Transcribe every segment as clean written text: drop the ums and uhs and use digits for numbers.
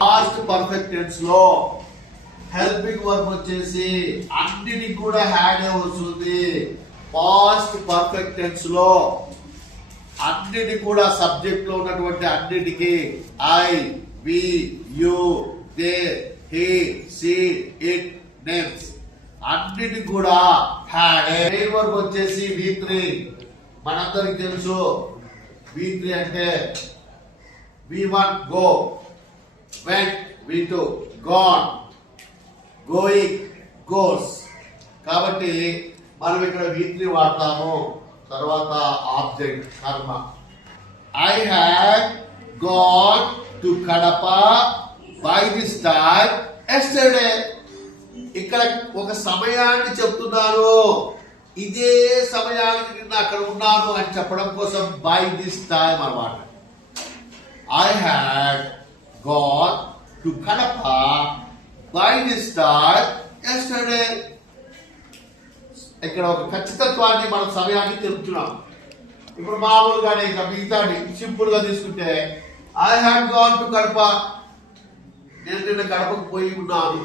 Past perfect tense లో helping verb వచ్చేసి అన్నిటికి కూడా హ్యాడ్ వస్తుంది. పాస్ట్ పర్ఫెక్ట్ టెన్స్ లో అన్నిటి కూడా సబ్జెక్ట్ లో ఉన్నటువంటి అన్నిటికీ I, we, you, they, he, she, it, names అన్నిటి కూడా హ్యాడ్. మెయిన్ వర్బ్ వచ్చేసి V3. మనందరికి తెలుసు V3 అంటే V1 go, went V2 gone, going goes. కాబట్టి మనం ఇక్కడ V3 వాడతాము. తర్వాత ఆబ్జెక్ట్ కర్మ. I had gone to Kadapa by this time yesterday. ఇక్కడ ఒక సమయాన్ని చెప్తున్నారు. ఇదే సమయానికి నిన్న అక్కడ ఉన్నాను అని చెప్పడం కోసం బై దిస్ టైం అన్నమాట. I had gone to Kadapa by this time yesterday. ఇక్కడ ఒక ఖచ్చితత్వాన్ని మనం సమయాన్ని తెలుపుతున్నాం. ఇప్పుడు మామూలుగానే ఇంకా మిగతాది సింపుల్ గా తీసుకుంటే I had gone to Kadapa, నేను నిన్న కడపకు పోయి ఉన్నాను.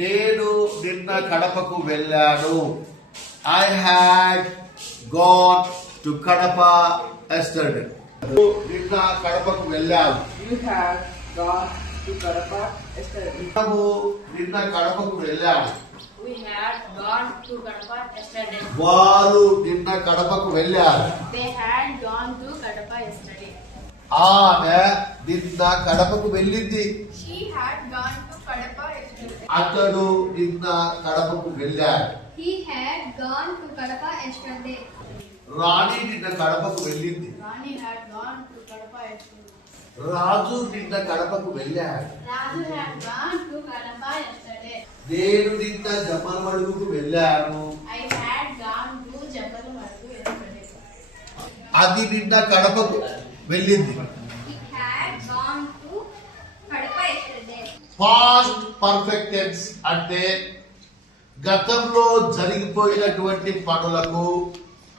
నేను నిన్న కడపకు వెళ్ళాను. I had gone to Kadapa yesterday. నిన్న కడపకు వెళ్ళాను. You had gone to Kadapa yesterday. నిన్న కడపకు వెళ్ళాను. We had gone to Kadapa yesterday. వారు నిన్న కడపకు వెళ్ళారు. They had gone to Kadapa yesterday. ఆమె నిన్న కడపకు వెళ్ళింది. She had gone to Kadapa yesterday. అతడు నిన్న కడపకు వెళ్ళాడు. He had gone to Kadapa yesterday. రాణి నిన్న కడపకు వెళ్ళింది. Rani had gone to Kadapa yesterday. రాజు నిన్న కడపకు వెళ్ళాడు. Raju had gone to Kadapa yesterday. నేను నిన్న జమ్మలమడుగుకు వెళ్ళాను. I had gone to Jabalmadu yesterday. అది నిన్న కడపకు వెళ్ళింది. He had gone to Kadapa yesterday. Past perfect tense అంటే గతంలో జరిగిపోయినటువంటి పనులకు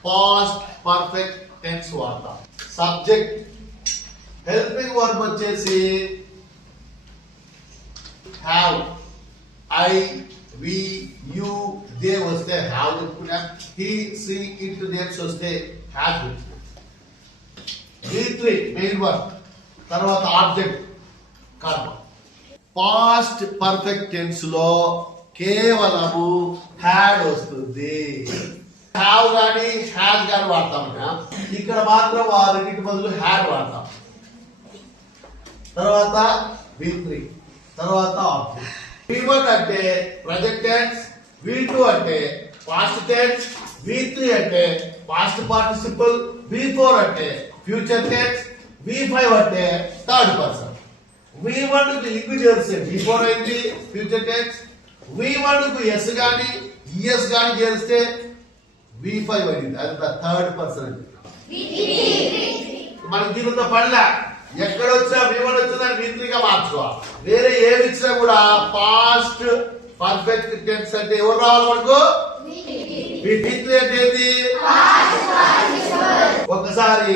పాస్ట్ పర్ఫెక్ట్ టెన్స్ వాడతాం. సబ్జెక్ట్ హెల్పింగ్ వర్బ్ వచ్చేసి have. I, we, you, they వస్తే హ్యావ్ చెప్పుకున్నాం. హి, సి, ఇట్, నేమ్స్ వస్తే హ్యావ్ చెప్పుకున్నాం. V3 మెయిన్ వర్బ్, తర్వాత ఆబ్జెక్ట్ కర్మ. పాస్ట్ పర్ఫెక్ట్ టెన్స్ లో కేవలము హ్యాడ్ వస్తుంది. హ్యావ్ గాని హ్యాడ్ గాని వాడతాం. ఇక్కడ మాత్రం వారింటికి బదులు హ్యాడ్ వాడతాం. తర్వాత V3, తర్వాత ఆబ్జెక్ట్. V1 అంటే ప్రజెంట్ టెన్స్, V2 అంటే పాస్ట్ టెన్స్, V3 అంటే పాస్ట్ పార్టిసిపుల్, V4 అంటే ఫ్యూచర్ టెన్స్, V5 అంటే థర్డ్ పర్సన్. V1 కు ఇంగు చేస్తే V4 అయింది ఫ్యూచర్ టెన్స్. V1 కు S గాని ES గాని చేస్తే V5 అయింది, అది థర్డ్ పర్సన్ అయింది. మనకి దీనితో పడలే. ఎక్కడ వచ్చినా V1 వచ్చిందని V3 గా మార్చుకోవాలి. వేరే ఏమి ఇచ్చినా కూడా పాస్ట్ పర్ఫెక్ట్ టెన్స్ అంటే ఎవరు రావాలి మనకు? V3 అంటే ఏంటి? ఒకసారి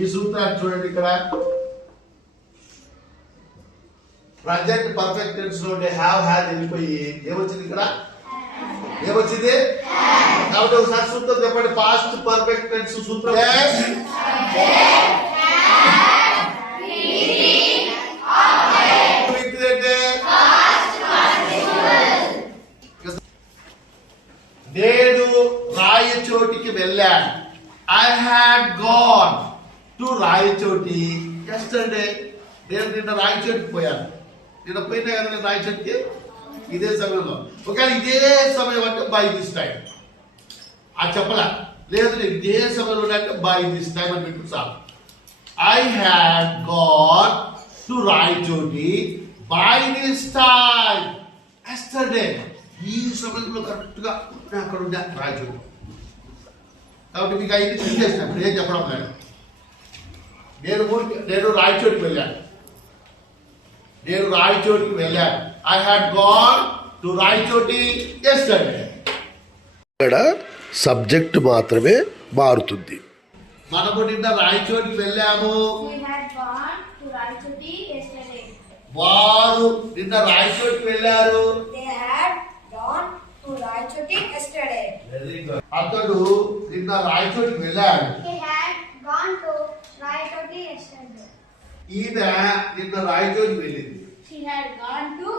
ఈ సూత్రాన్ని చూడండి. ఇక్కడ ప్రజెంట్ పర్ఫెక్ట్ టెన్స్ లో హ్యావ్ హ్యాడ్ వెళ్ళిపోయి ఏమొచ్చింది? ఇక్కడ ఏమొచ్చింది? కాబట్టి ఒకసారి సూత్రం చెప్పండి. పాస్ట్ పర్ఫెక్ట్ టెన్స్ సూత్రం నేను రాయచోటికి వెళ్ళాను. I had gone to Rayachoti yesterday. నేను నిన్న రాయచోటికి పోయాను. నిన్న పోయినా కదా నేను రాయచోటికి ఇదే సమయంలో. ఒకవేళ ఇదే సమయం అంటే బై దిస్ టైం అది చెప్పలే. లేదు నేను ఇదే సమయంలో అంటే బై దిస్ టైం అని పెట్టు చాలు. I had gone to Rayachoti by this time yesterday. ఈ సమయంలో కరెక్ట్ గా అక్కడ ఉండే రాయచోటి. కాబట్టి మీకు ఐదు చేసినప్పుడు ఏం చెప్పడం లేదు. నేను రాయచోటికి వెళ్ళాను. నేను రాయచోటికి వెళ్ళాను. I had gone to Rayachoti yesterday. ఇక్కడ సబ్జెక్ట్ మాత్రమే మారుతుంది. మనము నిన్న రాయచోటికి వెళ్ళాము. We had gone to Raichoti yesterday. వారు నిన్న రాయచోటికి వెళ్ళారు. They had gone to Raichoti yesterday. Very good. అతడు నిన్న రాయచోటికి వెళ్ళాడు. He had gone to Raichoti yesterday. ఈమె నిన్న రాయచోటికి వెళ్ళింది. She had gone to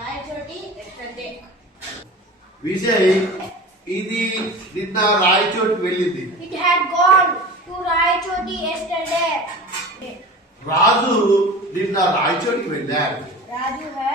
Raichoti yesterday. Vijay ఇది నిన్న రాయచోటికి వెళ్ళింది. It had gone to Raichoti yesterday. రాజు నిన్న రాయచోటికి వెళ్ళాడు. Raju had